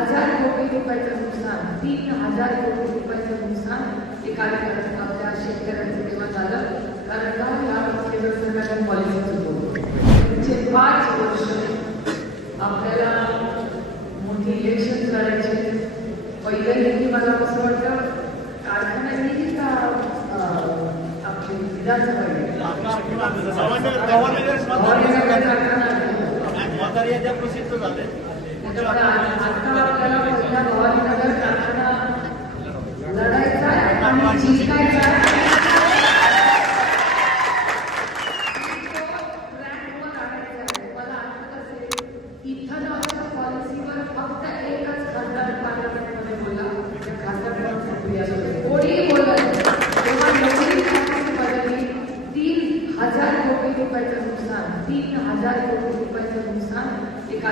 हजार कोटी रुपयाचं नुकसान तीन हजार कोटी रुपयाचं नुकसान एका आपल्या शेतकऱ्यांचं तेव्हा झालं? कारण का या केंद्र सरकारच्या पॉलिसीचं होतं पुढचे पाच वर्ष आपल्याला मोठी इलेक्शन करायचे. पहिलं की मला कसं वाटतं? कारखान्यांनी का आपली विधानसभा कारखाना तीन हजार कोटी रुपयाचं नुकसान तीन हजार शेतकऱ्यांचं रुपयाचं नुकसान एका